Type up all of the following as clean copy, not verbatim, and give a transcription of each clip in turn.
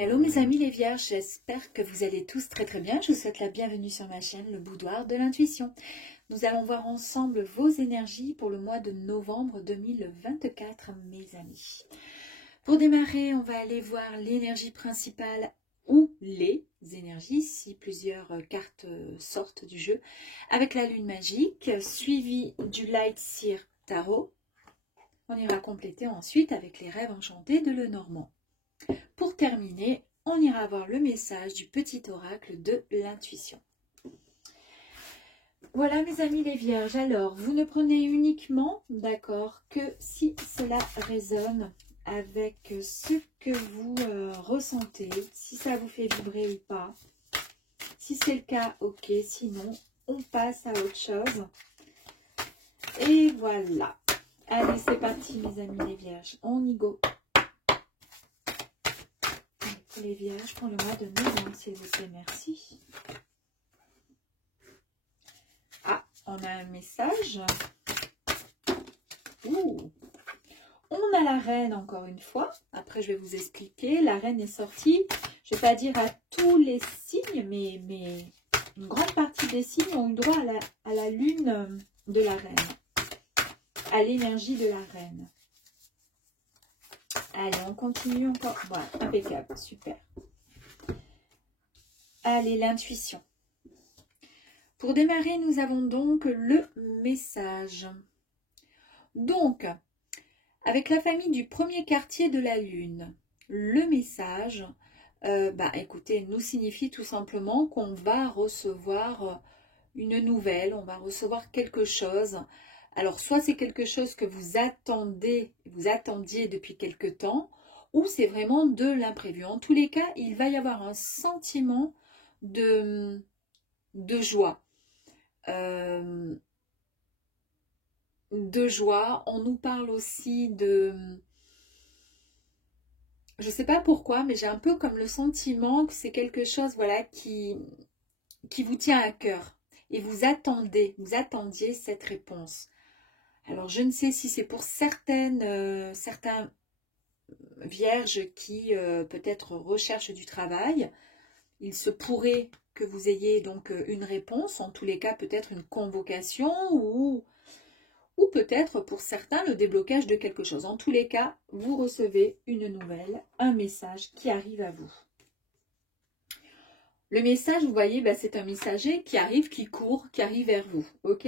Hello mes amis les vierges, j'espère que vous allez tous très très bien. Je vous souhaite la bienvenue sur ma chaîne, le boudoir de l'intuition. Nous allons voir ensemble vos énergies pour le mois de novembre 2024 mes amis. Pour démarrer, on va aller voir l'énergie principale ou les énergies, si plusieurs cartes sortent du jeu, avec la lune magique, suivi du Light Seer Tarot. On ira compléter ensuite avec les rêves enchantés de Lenormand. Pour terminer, on ira voir le message du petit oracle de l'intuition. Voilà mes amis les vierges, alors vous ne prenez uniquement, d'accord, que si cela résonne avec ce que vous ressentez, si ça vous fait vibrer ou pas. Si c'est le cas, ok, sinon on passe à autre chose. Et voilà. Allez, c'est parti mes amis les vierges, on y go. Les vierges pour le mois de novembre, s'il vous plaît, merci. Ah, on a un message. Ouh. On a la reine encore une fois. Après, je vais vous expliquer. La reine est sortie, je ne vais pas dire à tous les signes, mais une grande partie des signes ont eu droit à la lune de la reine, à l'énergie de la reine. Allez, on continue encore. Voilà, impeccable, super. Allez, l'intuition. Pour démarrer, nous avons donc le message. Donc, avec la famille du premier quartier de la Lune, le message, écoutez, nous signifie tout simplement qu'on va recevoir une nouvelle, on va recevoir quelque chose. Alors, soit c'est quelque chose que vous attendiez depuis quelque temps, ou c'est vraiment de l'imprévu. En tous les cas, il va y avoir un sentiment de joie. On nous parle aussi de... Je ne sais pas pourquoi, mais j'ai un peu comme le sentiment que c'est quelque chose voilà, qui vous tient à cœur. Et vous attendiez cette réponse. Alors, je ne sais si c'est pour certains vierges qui peut-être recherchent du travail. Il se pourrait que vous ayez donc une réponse, en tous les cas peut-être une convocation ou peut-être pour certains le déblocage de quelque chose. En tous les cas, vous recevez une nouvelle, un message qui arrive à vous. Le message, vous voyez, c'est un messager qui arrive, qui court, qui arrive vers vous. Ok ?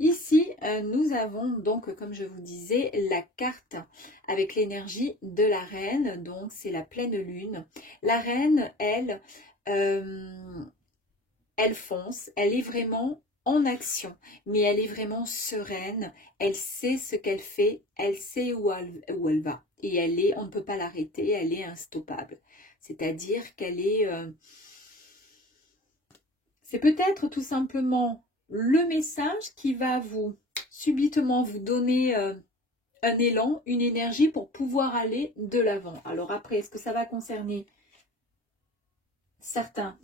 Ici, nous avons donc, comme je vous disais, la carte avec l'énergie de la reine. Donc, c'est la pleine lune. La reine, elle fonce. Elle est vraiment en action. Mais elle est vraiment sereine. Elle sait ce qu'elle fait. Elle sait où elle va. Et on ne peut pas l'arrêter. Elle est instoppable. C'est-à-dire qu'elle est... c'est peut-être tout simplement... le message qui va subitement vous donner un élan, une énergie pour pouvoir aller de l'avant. Alors après, est-ce que ça va concerner certains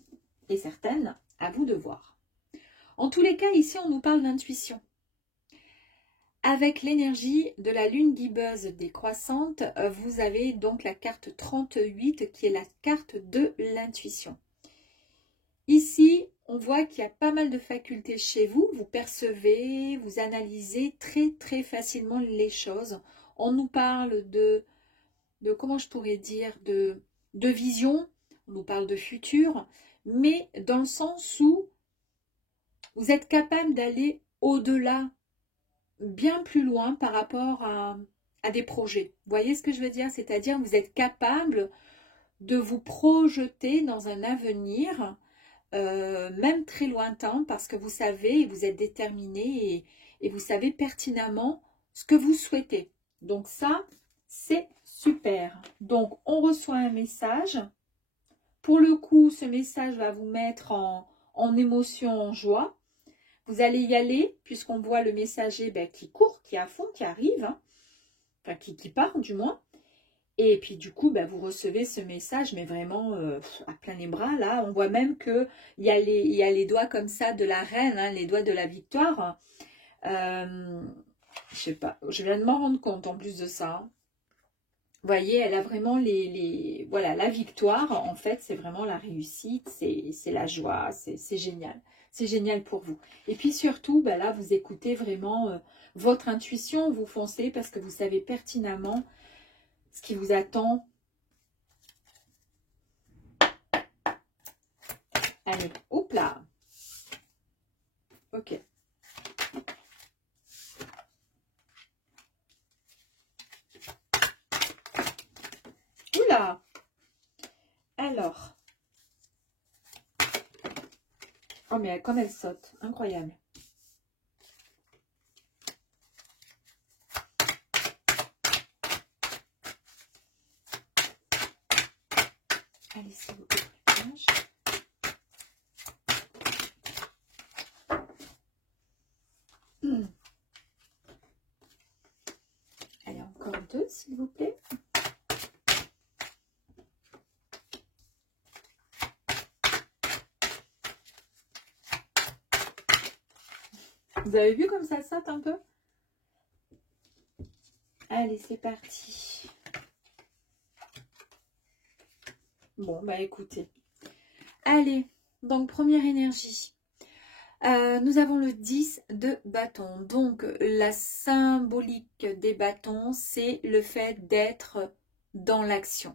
et certaines? À vous de voir. En tous les cas, ici, on nous parle d'intuition. Avec l'énergie de la lune guibeuse décroissante, vous avez donc la carte 38 qui est la carte de l'intuition. Ici, on voit qu'il y a pas mal de facultés chez vous. Vous percevez, vous analysez très très facilement les choses. On nous parle de comment je pourrais dire, de vision. On nous parle de futur. Mais dans le sens où vous êtes capable d'aller au-delà, bien plus loin par rapport à des projets. Vous voyez ce que je veux dire? C'est-à-dire vous êtes capable de vous projeter dans un avenir même très lointain, parce que vous savez, vous êtes déterminé et vous savez pertinemment ce que vous souhaitez. Donc ça, c'est super. Donc, on reçoit un message. Pour le coup, ce message va vous mettre en émotion, en joie. Vous allez y aller, puisqu'on voit le messager qui court, qui est à fond, qui arrive, hein, enfin qui part du moins. Et puis du coup, vous recevez ce message, mais vraiment à plein les bras. Là, on voit même qu'il y a les doigts comme ça de la reine, hein, les doigts de la victoire. Je sais pas, je viens de m'en rendre compte en plus de ça. Vous voyez, elle a vraiment voilà, la victoire, en fait, c'est vraiment la réussite, c'est la joie, c'est génial. C'est génial pour vous. Et puis surtout, bah là, vous écoutez vraiment votre intuition, vous foncez parce que vous savez pertinemment ce qui vous attend. Allez, hop là. Ok. Oula. Alors. Oh, mais comme elle saute. Incroyable. Allez, s'il vous plaît. Allez, encore deux, s'il vous plaît. Vous avez vu comme ça saute un peu? Allez, c'est parti. Bon, bah écoutez. Allez, donc première énergie. Nous avons le 10 de bâton. Donc, la symbolique des bâtons, c'est le fait d'être dans l'action.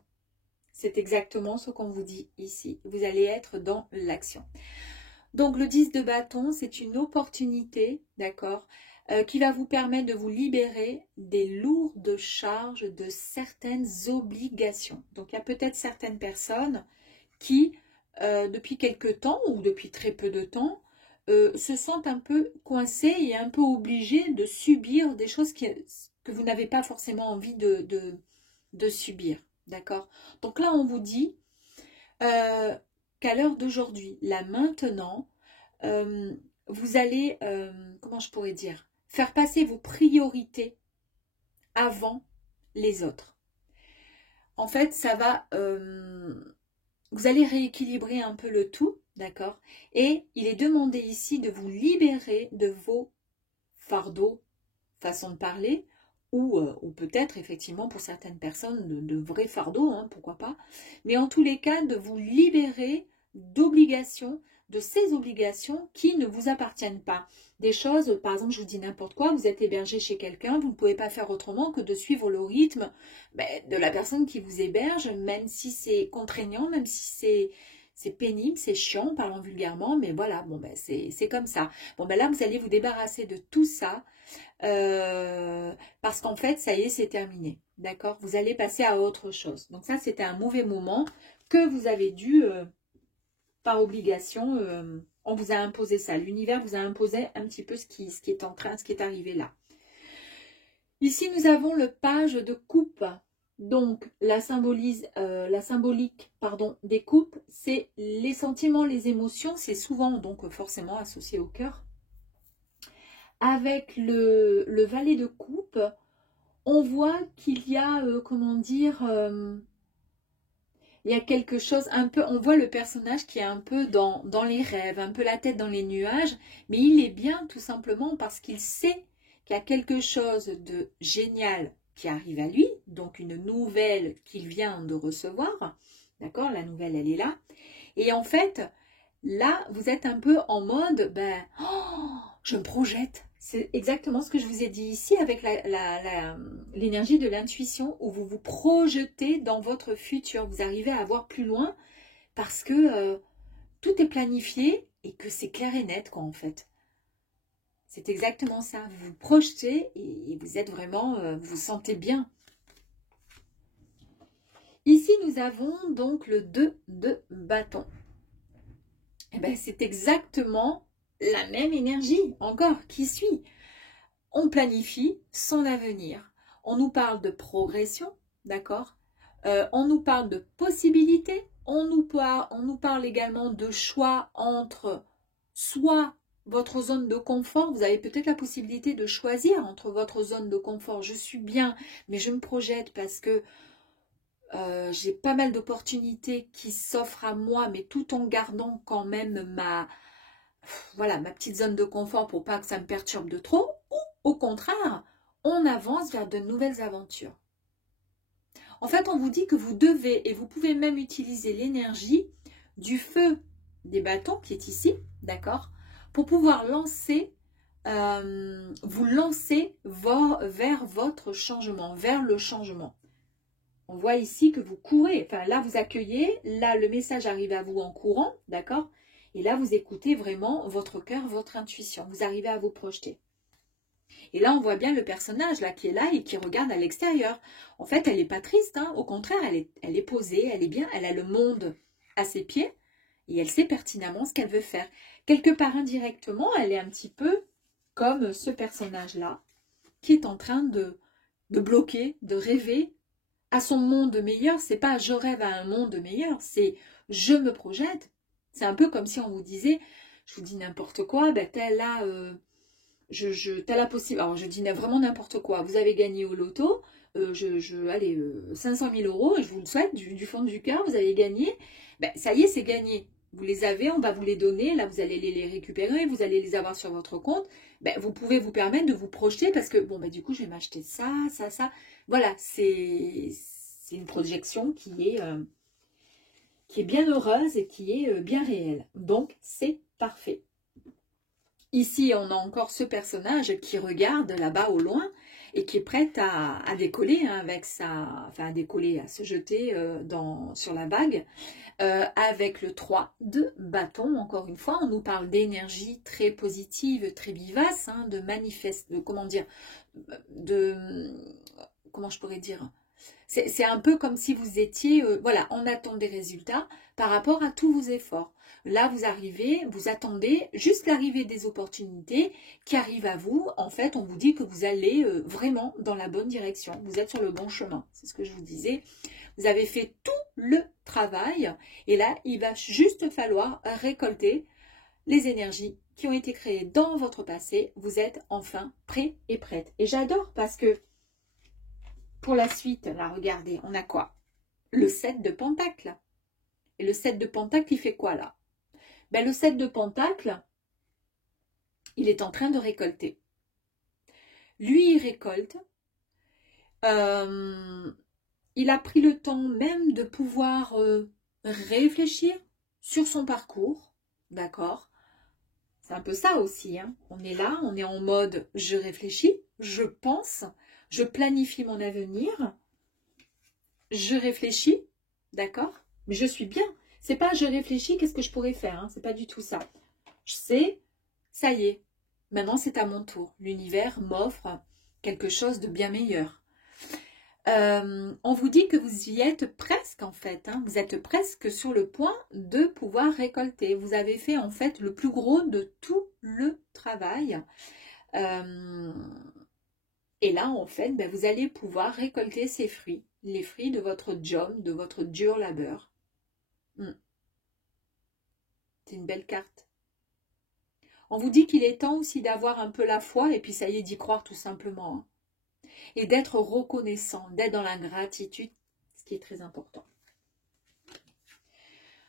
C'est exactement ce qu'on vous dit ici. Vous allez être dans l'action. Donc, le 10 de bâton, c'est une opportunité, d'accord, qui va vous permettre de vous libérer des lourdes charges de certaines obligations. Donc, il y a peut-être certaines personnes qui, depuis quelque temps ou depuis très peu de temps, se sentent un peu coincés et un peu obligés de subir des choses que vous n'avez pas forcément envie de subir. D'accord? Donc là, on vous dit qu'à l'heure d'aujourd'hui, là maintenant, vous allez, comment je pourrais dire, faire passer vos priorités avant les autres. En fait, ça va... vous allez rééquilibrer un peu le tout, d'accord? Et il est demandé ici de vous libérer de vos fardeaux, façon de parler, ou peut-être effectivement pour certaines personnes de vrais fardeaux, hein, pourquoi pas. Mais en tous les cas, de vous libérer d'obligations, de ces obligations qui ne vous appartiennent pas. Des choses, par exemple, je vous dis n'importe quoi, vous êtes hébergé chez quelqu'un, vous ne pouvez pas faire autrement que de suivre le rythme de la personne qui vous héberge, même si c'est contraignant, même si c'est pénible, c'est chiant, parlant vulgairement, mais voilà, bon c'est comme ça. Bon là, vous allez vous débarrasser de tout ça, parce qu'en fait, ça y est, c'est terminé. D'accord? Vous allez passer à autre chose. Donc ça, c'était un mauvais moment que vous avez dû, par obligation, on vous a imposé ça. L'univers vous a imposé un petit peu ce qui est arrivé là. Ici, nous avons le page de coupe. Donc, la symbolique des coupes, c'est les sentiments, les émotions. C'est souvent, donc, forcément associé au cœur. Avec le valet de coupe, on voit qu'il y a, comment dire... il y a quelque chose un peu, on voit le personnage qui est un peu dans les rêves, un peu la tête dans les nuages, mais il est bien tout simplement parce qu'il sait qu'il y a quelque chose de génial qui arrive à lui, donc une nouvelle qu'il vient de recevoir, d'accord, la nouvelle elle est là, et en fait, là vous êtes un peu en mode, je me projette. C'est exactement ce que je vous ai dit ici avec l'énergie de l'intuition où vous vous projetez dans votre futur. Vous arrivez à voir plus loin parce que tout est planifié et que c'est clair et net quoi en fait. C'est exactement ça. Vous vous projetez et vous êtes vraiment, vous vous sentez bien. Ici, nous avons donc le 2 de bâton. Et bien, c'est exactement la même énergie encore qui suit. On planifie son avenir. On nous parle de progression, d'accord? On nous parle de possibilités. On nous parle également de choix entre soit votre zone de confort. Vous avez peut-être la possibilité de choisir entre votre zone de confort. Je suis bien, mais je me projette parce que j'ai pas mal d'opportunités qui s'offrent à moi, mais tout en gardant quand même ma petite zone de confort pour pas que ça me perturbe de trop. Ou au contraire, on avance vers de nouvelles aventures. En fait, on vous dit que vous devez, et vous pouvez même utiliser l'énergie du feu des bâtons qui est ici, d'accord, pour pouvoir lancer, vous lancer vers votre changement, vers le changement. On voit ici que vous courez, enfin là vous accueillez, là le message arrive à vous en courant, d'accord? Et là vous écoutez vraiment votre cœur, votre intuition, vous arrivez à vous projeter. Et là on voit bien le personnage là qui est là et qui regarde à l'extérieur. En fait elle n'est pas triste, hein. Au contraire elle est posée, elle est bien, elle a le monde à ses pieds et elle sait pertinemment ce qu'elle veut faire. Quelque part indirectement elle est un petit peu comme ce personnage là qui est en train de bloquer, de rêver à son monde meilleur. C'est pas je rêve à un monde meilleur, c'est je me projette. C'est un peu comme si on vous disait, je vous dis n'importe quoi, ben t'as là, t'as la possibilité, alors je dis vraiment n'importe quoi, vous avez gagné au loto, allez, 500 000 euros, je vous le souhaite du fond du cœur, vous avez gagné, ben ça y est, c'est gagné. Vous les avez, on va vous les donner, là vous allez les récupérer, vous allez les avoir sur votre compte. Ben, vous pouvez vous permettre de vous projeter parce que, bon, ben, du coup, je vais m'acheter ça, ça, ça. Voilà, c'est une projection qui est bien heureuse et qui est bien réelle. Donc, c'est parfait. Ici, on a encore ce personnage qui regarde là-bas au loin et qui est prête à décoller hein, avec à décoller, à se jeter sur la vague. Avec le 3 de bâton, encore une fois, on nous parle d'énergie très positive, très vivace, hein, comment je pourrais dire, c'est un peu comme si vous étiez, voilà, on attend des résultats par rapport à tous vos efforts. Là, vous arrivez, vous attendez juste l'arrivée des opportunités qui arrivent à vous. En fait, on vous dit que vous allez vraiment dans la bonne direction. Vous êtes sur le bon chemin. C'est ce que je vous disais. Vous avez fait tout le travail et là, il va juste falloir récolter les énergies qui ont été créées dans votre passé. Vous êtes enfin prêt et prête. Et j'adore parce que pour la suite, là, regardez, on a quoi? Le 7 de Pentacle. Et le 7 de Pentacle, il fait quoi là? Ben, le 7 de Pentacle, il est en train de récolter. Lui, il récolte. Il a pris le temps même de pouvoir réfléchir sur son parcours. D'accord? C'est un peu ça aussi. Hein. On est là, on est en mode je réfléchis, je pense, je planifie mon avenir, je réfléchis, d'accord? Mais je suis bien. C'est pas je réfléchis, qu'est-ce que je pourrais faire? Hein? C'est pas du tout ça. Je sais, ça y est, maintenant c'est à mon tour. L'univers m'offre quelque chose de bien meilleur. On vous dit que vous y êtes presque en fait, hein. Vous êtes presque sur le point de pouvoir récolter. Vous avez fait en fait le plus gros de tout le travail. Et là en fait, ben, vous allez pouvoir récolter ces fruits, les fruits de votre job, de votre dur labeur. C'est une belle carte. On vous dit qu'il est temps aussi d'avoir un peu la foi et puis ça y est d'y croire tout simplement. Hein. Et d'être reconnaissant, d'être dans la gratitude, ce qui est très important.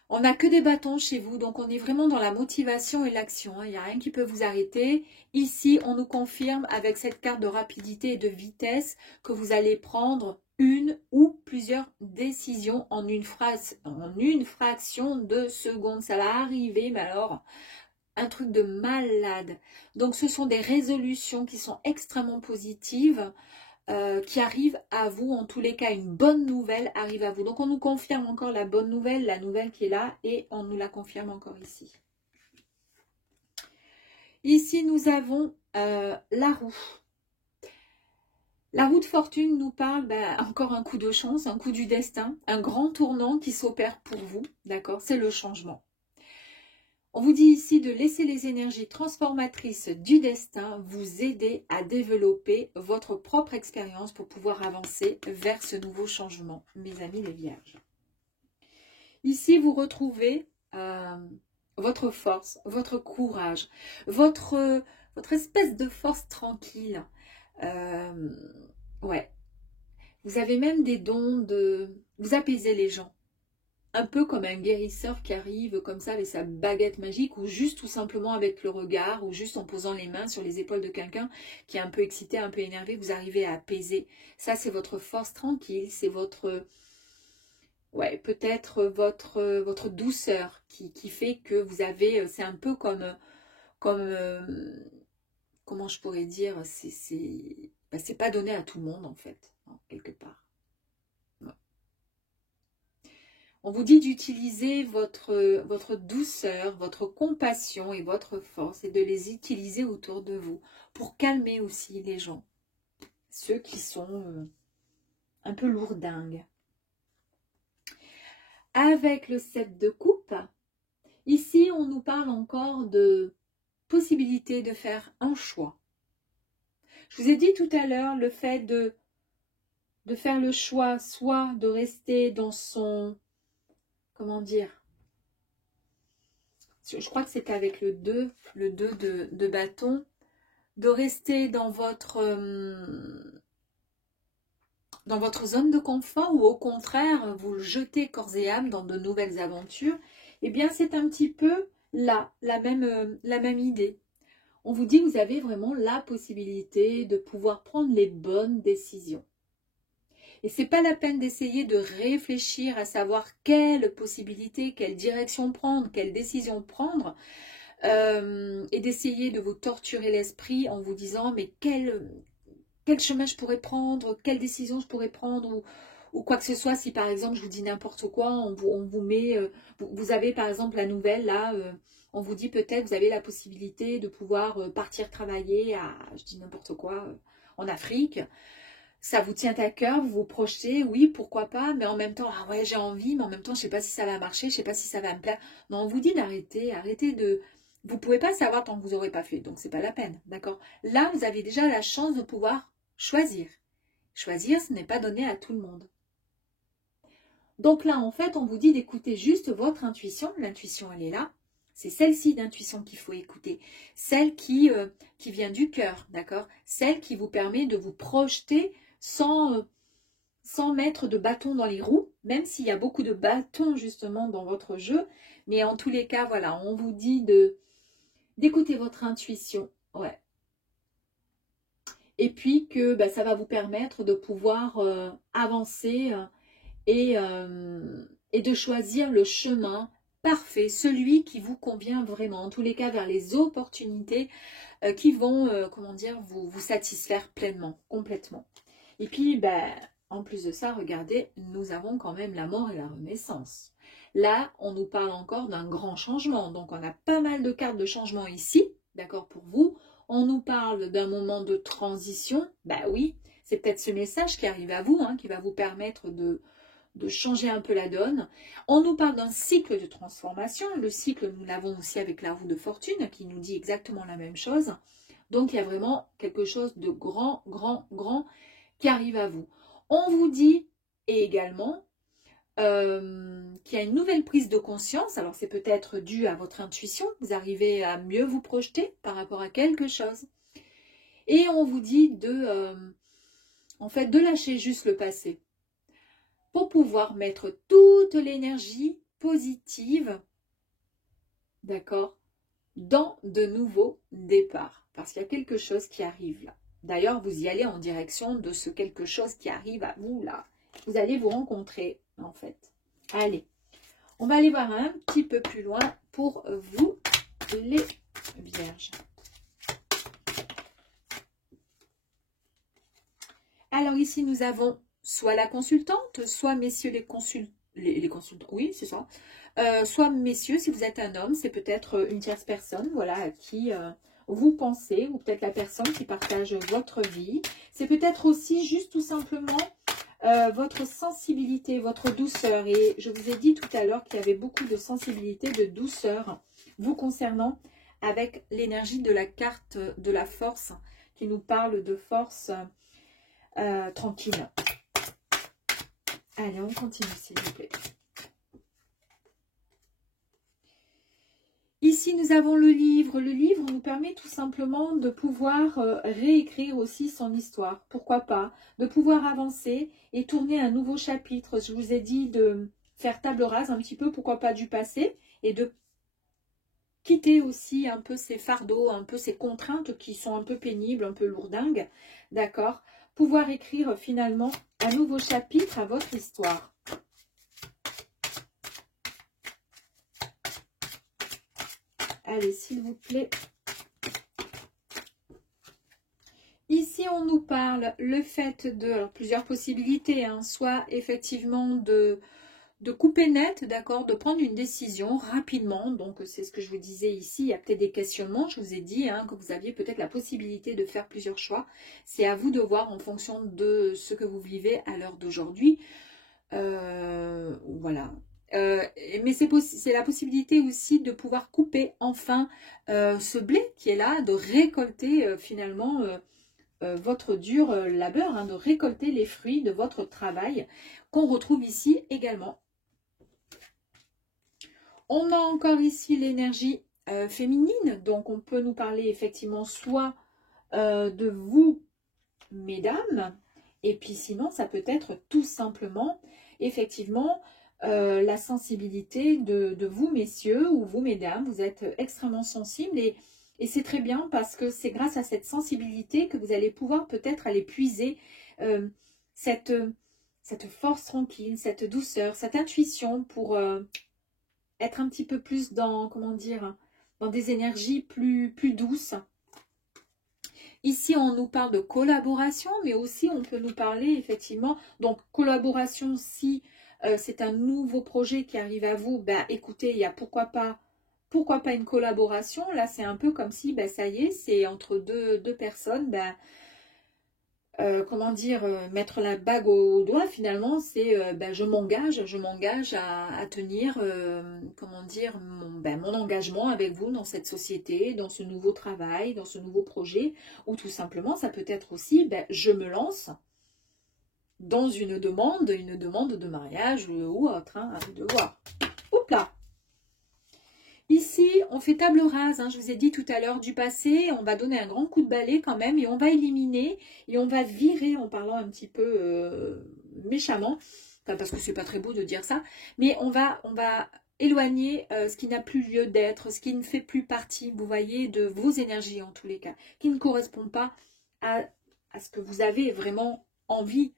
On n'a que des bâtons chez vous, donc on est vraiment dans la motivation et l'action. Il n'y a rien qui peut vous arrêter. Ici, on nous confirme avec cette carte de rapidité et de vitesse que vous allez prendre une ou plusieurs décisions en une fraction de seconde. Ça va arriver, mais alors, un truc de malade. Donc, ce sont des résolutions qui sont extrêmement positives. Qui arrive à vous, en tous les cas, une bonne nouvelle arrive à vous. Donc, on nous confirme encore la bonne nouvelle, la nouvelle qui est là, et on nous la confirme encore ici. Ici, nous avons la roue. La roue de fortune nous parle, encore un coup de chance, un coup du destin, un grand tournant qui s'opère pour vous, d'accord? C'est le changement. On vous dit ici de laisser les énergies transformatrices du destin vous aider à développer votre propre expérience pour pouvoir avancer vers ce nouveau changement, mes amis les vierges. Ici, vous retrouvez votre force, votre courage, votre espèce de force tranquille. Ouais. Vous avez même des dons de vous apaiser les gens. un peu comme un guérisseur qui arrive comme ça avec sa baguette magique, ou juste tout simplement avec le regard, ou juste en posant les mains sur les épaules de quelqu'un qui est un peu excité, un peu énervé, vous arrivez à apaiser. Ça, c'est votre force tranquille, c'est votre, ouais, peut-être votre douceur qui fait que vous avez, c'est un peu comme, comment je pourrais dire, c'est pas donné à tout le monde en fait, hein, quelque part. On vous dit d'utiliser votre douceur, votre compassion et votre force et de les utiliser autour de vous pour calmer aussi les gens, ceux qui sont un peu lourdingues. Avec le 7 de coupe, ici on nous parle encore de possibilité de faire un choix. Je vous ai dit tout à l'heure le fait de faire le choix soit de rester dans son... Comment dire? Je crois que c'était avec le 2 de bâton, de rester dans votre zone de confort, ou au contraire, vous le jetez corps et âme dans de nouvelles aventures. Eh bien, c'est un petit peu là, la même idée. On vous dit que vous avez vraiment la possibilité de pouvoir prendre les bonnes décisions. Et c'est pas la peine d'essayer de réfléchir à savoir quelle possibilité, quelle direction prendre, quelle décision prendre, et d'essayer de vous torturer l'esprit en vous disant mais quel chemin je pourrais prendre, quelle décision je pourrais prendre, ou quoi que ce soit. Si par exemple je vous dis n'importe quoi, on vous met, vous avez par exemple la nouvelle là, on vous dit peut-être vous avez la possibilité de pouvoir partir travailler à, je dis n'importe quoi, en Afrique. Ça vous tient à cœur, vous vous projetez, oui, pourquoi pas, mais en même temps, ah ouais, j'ai envie, mais en même temps, je ne sais pas si ça va marcher, je ne sais pas si ça va me plaire. Non, on vous dit d'arrêter, arrêtez de... Vous ne pouvez pas savoir tant que vous n'aurez pas fait, donc ce n'est pas la peine, d'accord? Là, vous avez déjà la chance de pouvoir choisir. Choisir, ce n'est pas donné à tout le monde. Donc là, en fait, on vous dit d'écouter juste votre intuition. L'intuition, elle est là. C'est celle-ci d'intuition qu'il faut écouter. Celle qui vient du cœur, d'accord? Celle qui vous permet de vous projeter sans mettre de bâton dans les roues, même s'il y a beaucoup de bâtons justement dans votre jeu. Mais en tous les cas, voilà, on vous dit d'écouter votre intuition. Ouais. Et puis que ça va vous permettre de pouvoir avancer et de choisir le chemin parfait, celui qui vous convient vraiment. En tous les cas, vers les opportunités qui vont, comment dire, vous satisfaire pleinement, complètement. Et puis, en plus de ça, regardez, nous avons quand même la mort et la renaissance. Là, on nous parle encore d'un grand changement. Donc, on a pas mal de cartes de changement ici, d'accord, pour vous. On nous parle d'un moment de transition. Oui, c'est peut-être ce message qui arrive à vous, hein, qui va vous permettre de changer un peu la donne. On nous parle d'un cycle de transformation. Le cycle, nous l'avons aussi avec la roue de fortune, qui nous dit exactement la même chose. Donc, il y a vraiment quelque chose de grand, grand, grand qui arrive à vous. On vous dit également qu'il y a une nouvelle prise de conscience. Alors, c'est peut-être dû à votre intuition. Vous arrivez à mieux vous projeter par rapport à quelque chose. Et on vous dit en fait, de lâcher juste le passé pour pouvoir mettre toute l'énergie positive, d'accord, dans de nouveaux départs. Parce qu'il y a quelque chose qui arrive là. D'ailleurs, vous y allez en direction de ce quelque chose qui arrive à vous là. Vous allez vous rencontrer, en fait. Allez, on va aller voir un petit peu plus loin pour vous, les vierges. Alors ici, nous avons soit la consultante, soit messieurs les consultants. Oui, c'est ça. Soit messieurs, si vous êtes un homme, c'est peut-être une tierce personne, voilà, à qui vous pensez, ou peut-être la personne qui partage votre vie. C'est peut-être aussi juste tout simplement votre sensibilité, votre douceur. Et je vous ai dit tout à l'heure qu'il y avait beaucoup de sensibilité, de douceur vous concernant, avec l'énergie de la carte de la force qui nous parle de force tranquille. Allez, on continue s'il vous plaît. Ici, nous avons le livre. Le livre nous permet tout simplement de pouvoir réécrire aussi son histoire. Pourquoi pas? De pouvoir avancer et tourner un nouveau chapitre. Je vous ai dit de faire table rase un petit peu, pourquoi pas du passé, et de quitter aussi un peu ces fardeaux, un peu ces contraintes qui sont un peu pénibles, un peu lourdingues, d'accord? Pouvoir écrire finalement un nouveau chapitre à votre histoire. Allez, s'il vous plaît. Ici, on nous parle le fait de, alors plusieurs possibilités, hein, soit effectivement de couper net, d'accord, de prendre une décision rapidement. Donc, c'est ce que je vous disais ici. Il y a peut-être des questionnements. Je vous ai dit hein, que vous aviez peut-être la possibilité de faire plusieurs choix. C'est à vous de voir en fonction de ce que vous vivez à l'heure d'aujourd'hui. Voilà. Mais c'est la possibilité aussi de pouvoir couper enfin ce blé qui est là, de récolter finalement votre dur labeur, hein, de récolter les fruits de votre travail qu'on retrouve ici également. On a encore ici l'énergie féminine, donc on peut nous parler effectivement soit de vous, mesdames, et puis sinon ça peut être tout simplement effectivement la sensibilité de vous, messieurs, ou vous, mesdames. Vous êtes extrêmement sensibles et c'est très bien parce que c'est grâce à cette sensibilité que vous allez pouvoir peut-être aller puiser cette force tranquille, cette douceur, cette intuition pour être un petit peu plus dans, comment dire, dans des énergies plus douces. Ici, on nous parle de collaboration, mais aussi on peut nous parler effectivement, donc collaboration, si c'est un nouveau projet qui arrive à vous, ben écoutez, il y a pourquoi pas une collaboration. Là, c'est un peu comme si, ben, ça y est, c'est entre deux personnes, ben, comment dire, mettre la bague au doigt, finalement, c'est ben, je m'engage à tenir, comment dire, mon engagement avec vous dans cette société, dans ce nouveau travail, dans ce nouveau projet, ou tout simplement, ça peut être aussi, ben, je me lance dans une demande de mariage ou autre, hein, à vous de voir. Oups là! Ici, on fait table rase, hein, je vous ai dit tout à l'heure du passé, on va donner un grand coup de balai quand même et on va éliminer et on va virer en parlant un petit peu méchamment, enfin, parce que c'est pas très beau de dire ça, mais on va éloigner ce qui n'a plus lieu d'être, ce qui ne fait plus partie, vous voyez, de vos énergies en tous les cas, qui ne correspond pas à ce que vous avez vraiment envie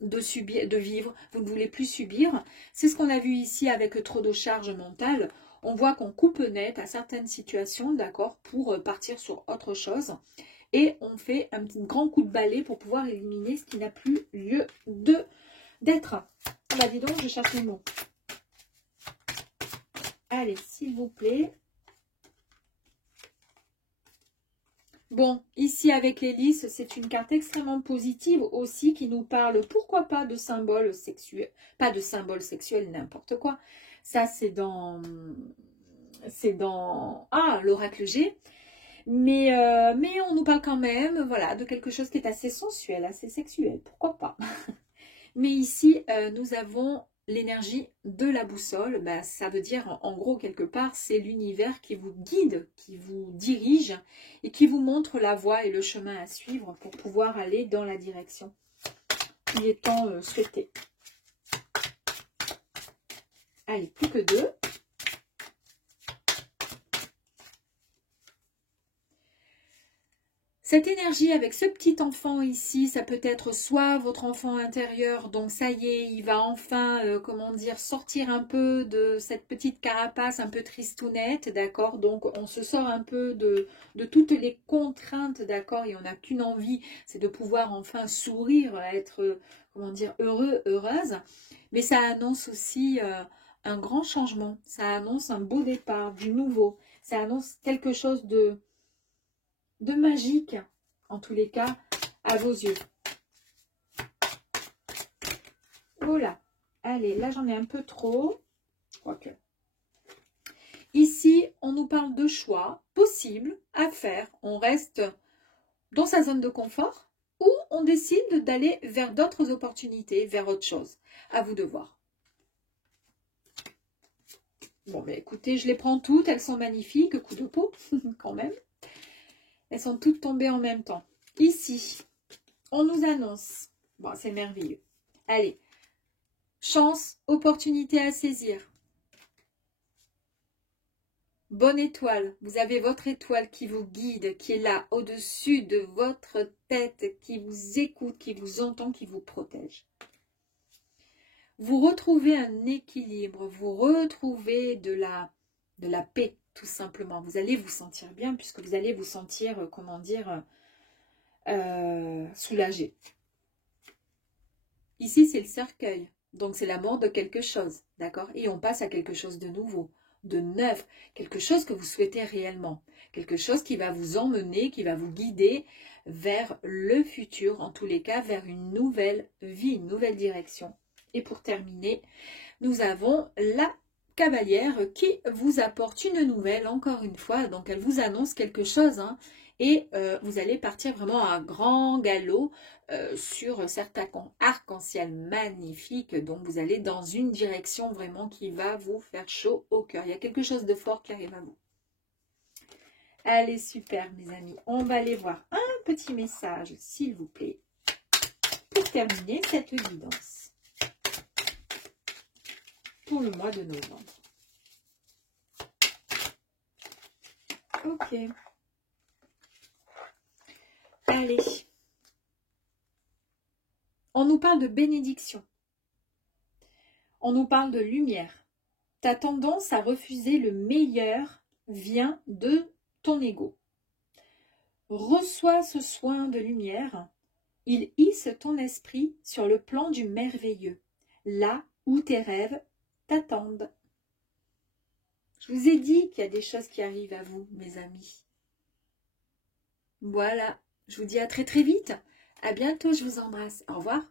de subir, de vivre, vous ne voulez plus subir. C'est ce qu'on a vu ici avec trop de charge mentale. On voit qu'on coupe net à certaines situations, d'accord, pour partir sur autre chose. Et on fait un petit grand coup de balai pour pouvoir éliminer ce qui n'a plus lieu d'être. Ah bah dis donc, je cherche les mots. Allez, s'il vous plaît. Bon, ici avec l'hélice, c'est une carte extrêmement positive aussi qui nous parle, pourquoi pas, de symboles sexuels. Pas de symboles sexuels, n'importe quoi. Ça, c'est dans l'oracle G. Mais on nous parle quand même, voilà, de quelque chose qui est assez sensuel, assez sexuel, pourquoi pas. Mais ici, nous avons l'énergie de la boussole. Ben, ça veut dire, en gros, quelque part, c'est l'univers qui vous guide, qui vous dirige et qui vous montre la voie et le chemin à suivre pour pouvoir aller dans la direction qui est tant souhaitée. Allez, plus que 2. Cette énergie avec ce petit enfant ici, ça peut être soit votre enfant intérieur, donc ça y est, il va enfin, comment dire, sortir un peu de cette petite carapace un peu tristounette, d'accord? Donc on se sort un peu de toutes les contraintes, d'accord? Et on n'a qu'une envie, c'est de pouvoir enfin sourire, être, comment dire, heureux, heureuse. Mais ça annonce aussi un grand changement, ça annonce un beau départ, du nouveau, ça annonce quelque chose de magique, en tous les cas, à vos yeux. Voilà. Allez, là, j'en ai un peu trop. Quoique. Ici, on nous parle de choix possibles à faire. On reste dans sa zone de confort ou on décide d'aller vers d'autres opportunités, vers autre chose. À vous de voir. Bon, ben écoutez, je les prends toutes. Elles sont magnifiques. Coup de peau, quand même. Elles sont toutes tombées en même temps. Ici, on nous annonce. Bon, c'est merveilleux. Allez. chance, opportunité à saisir. Bonne étoile, vous avez votre étoile qui vous guide, qui est là au-dessus de votre tête, qui vous écoute, qui vous entend, qui vous protège. Vous retrouvez un équilibre, vous retrouvez de la paix, tout simplement. Vous allez vous sentir bien puisque vous allez vous sentir, comment dire, soulagé. Ici, c'est le cercueil, donc c'est la mort de quelque chose, d'accord? Et on passe à quelque chose de nouveau, de neuf, quelque chose que vous souhaitez réellement, quelque chose qui va vous emmener, qui va vous guider vers le futur, en tous les cas, vers une nouvelle vie, une nouvelle direction. Et pour terminer, nous avons la cavalière qui vous apporte une nouvelle, encore une fois, donc elle vous annonce quelque chose, hein, et vous allez partir vraiment à grand galop sur certains arc-en-ciel magnifiques, donc vous allez dans une direction vraiment qui va vous faire chaud au cœur. Il y a quelque chose de fort qui arrive à vous. Allez, super mes amis, on va aller voir un petit message, s'il vous plaît, pour terminer cette guidance pour le mois de novembre. Ok. Allez. On nous parle de bénédiction. On nous parle de lumière. Ta tendance à refuser le meilleur vient de ton ego. Reçois ce soin de lumière. Il hisse ton esprit sur le plan du merveilleux, là où tes rêves t'attendent. Je vous ai dit qu'il y a des choses qui arrivent à vous, mes amis. Voilà, je vous dis à très très vite. À bientôt, je vous embrasse. Au revoir.